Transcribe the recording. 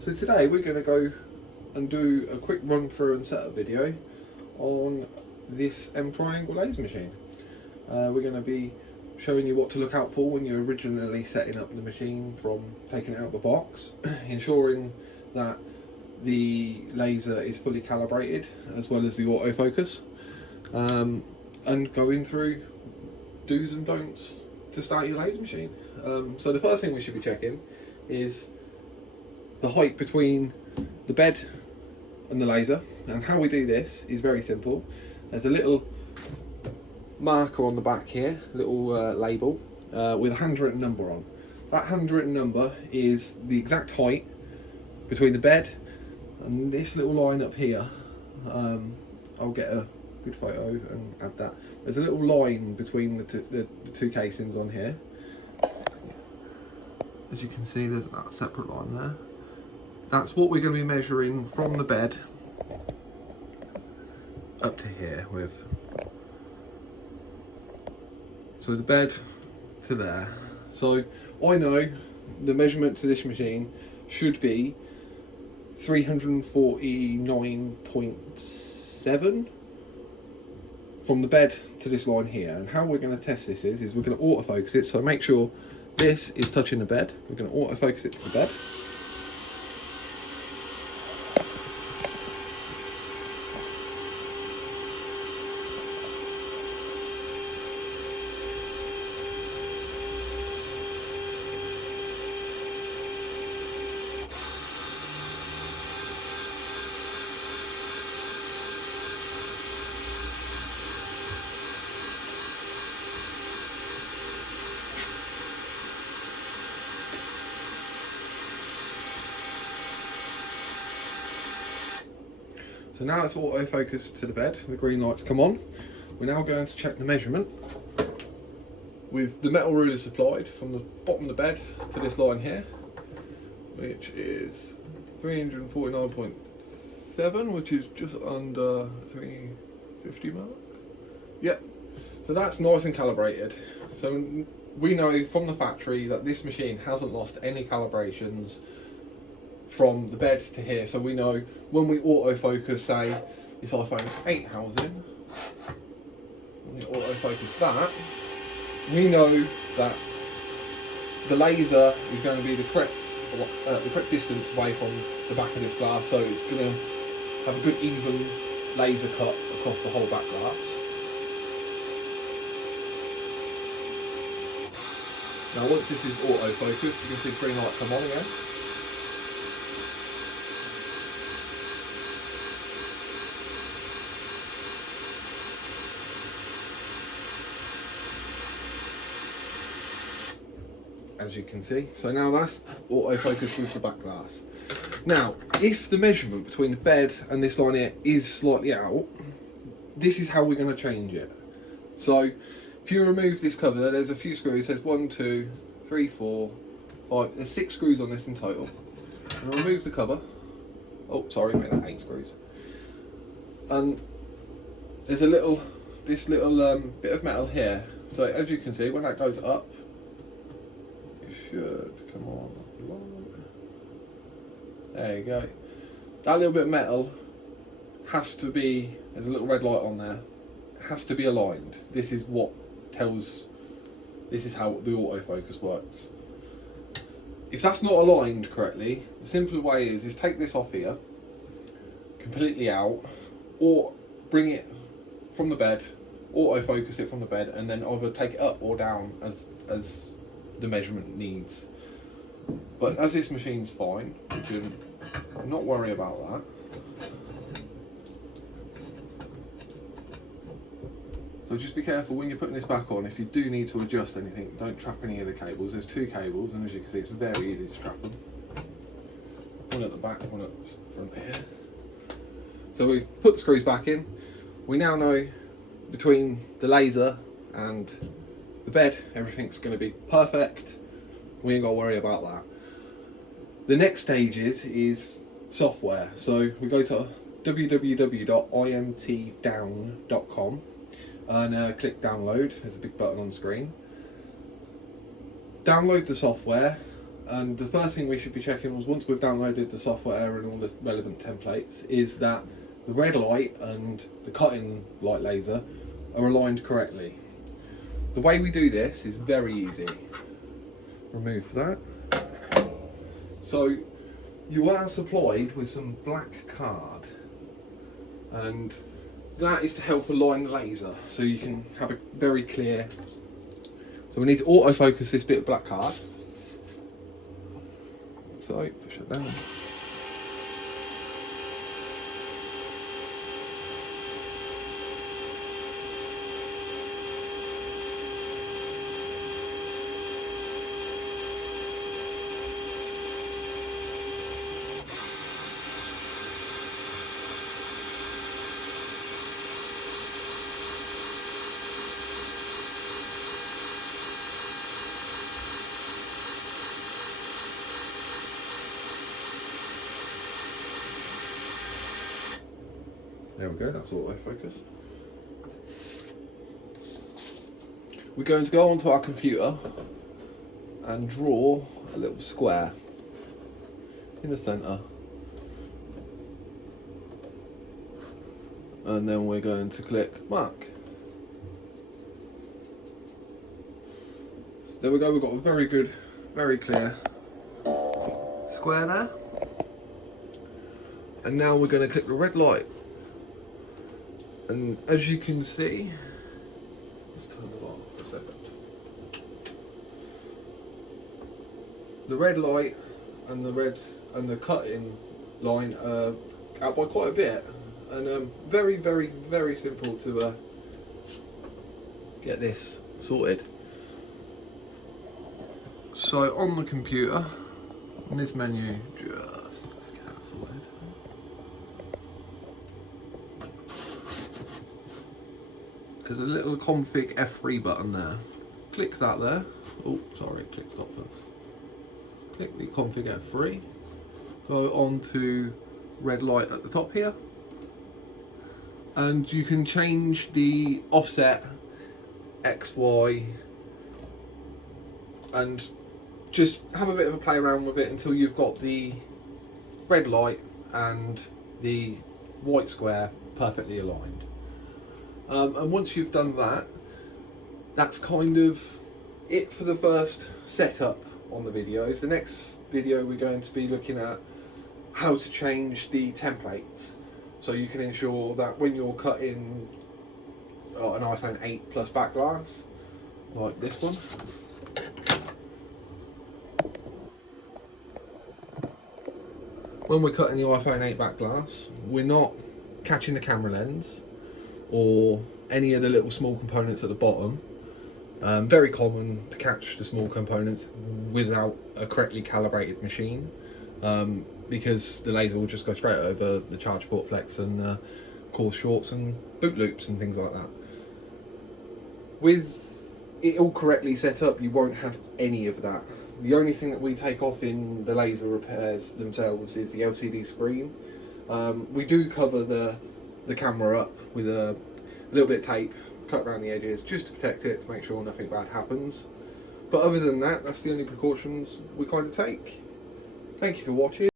So today we're going to go and do a quick run through and setup video on this M-Triangel laser machine. We're going to be showing you what to look out for when you're originally setting up the machine from taking it out of the box, ensuring that the laser is fully calibrated as well as the autofocus, and going through do's and don'ts to start your laser machine. So the first thing we should be checking is the height between the bed and the laser, and how we do this is very simple. There's a little marker on the back here, little label with a handwritten number on. That handwritten number is the exact height between the bed and this little line up here. I'll get a good photo and add that. There's a little line between the two casings on here. As you can see, there's that separate line there. That's what we're going to be measuring from the bed up to here with. So the bed to there. So I know the measurement to this machine should be 349.7 from the bed to this line here. And how we're going to test this is we're going to autofocus it. So make sure this is touching the bed. We're going to autofocus it to the bed. So now it's autofocused to the bed, the green lights come on. We're now going to check the measurement with the metal ruler supplied from the bottom of the bed to this line here, which is 349.7, which is just under 350 mark. Yep, so that's nice and calibrated. So we know from the factory that this machine hasn't lost any calibrations from the bed to here, so we know when we autofocus, say, this iPhone 8 housing, when we autofocus that, we know that the laser is going to be the correct distance away from the back of this glass, so it's going to have a good even laser cut across the whole back glass. Now once this is autofocused, you can see the green light come on again. As you can see, so now that's autofocused with the back glass. Now, if the measurement between the bed and this line here is slightly out, this is how we're going to change it. So, if you remove this cover, there's a few screws. There's 1, 2, 3, 4, 5. There's 6 screws on this in total. And I'll remove the cover. Oh, sorry, I made that 8 screws. And there's this little bit of metal here. So, as you can see, when that goes up, should come on. There you go. That little bit of metal has to be, there's a little red light on there, it has to be aligned. This is how the autofocus works. If that's not aligned correctly, the simple way is take this off here, completely out, or bring it from the bed, autofocus it from the bed, and then either take it up or down as the measurement needs. But as this machine's fine, you can not worry about that. So just be careful when you're putting this back on. If you do need to adjust anything, don't trap any of the cables. There's 2 cables, and as you can see, it's very easy to trap them. One at the back, one at the front here. So we put the screws back in. We now know between the laser and the bed, everything's going to be perfect. We ain't got to worry about that. The next stage is software. So we go to www.imtdown.com and click download. There's a big button on screen. Download the software. and the first thing we should be checking was, once we've downloaded the software and all the relevant templates, is that the red light and the cutting light laser are aligned correctly. The way we do this is very easy. Remove that. So you are supplied with some black card, and that is to help align the laser so you can have a very clear. So we need to autofocus this bit of black card. So push it down. There we go, that's autofocus. We're going to go onto our computer and draw a little square in the centre. And then we're going to click mark. There we go, we've got a very good, very clear square there. And now we're going to click the red light. And as you can see, let's turn it off for a second. The red light and the cutting line are out by quite a bit, and very, very, very simple to get this sorted. So on the computer, in this menu, let's get that sorted. There's a little config F3 button there. Click that there. Oh, sorry, click stop first. Click the config F3. Go on to red light at the top here. And you can change the offset X, Y, and just have a bit of a play around with it until you've got the red light and the white square perfectly aligned. And once you've done that, that's kind of it for the first setup on the videos. The next video we're going to be looking at how to change the templates, so you can ensure that when you're cutting an iPhone 8 Plus back glass, like this one, when we're cutting the iPhone 8 back glass, we're not catching the camera lens or any of the little small components at the bottom. Very common to catch the small components without a correctly calibrated machine, because the laser will just go straight over the charge port flex and cause shorts and boot loops and things like that. With it all correctly set up, you won't have any of that. The only thing that we take off in the laser repairs themselves is the LCD screen. We do cover the camera up with a little bit of tape, cut around the edges just to protect it, to make sure nothing bad happens. But other than that, that's the only precautions we kind of take. Thank you for watching.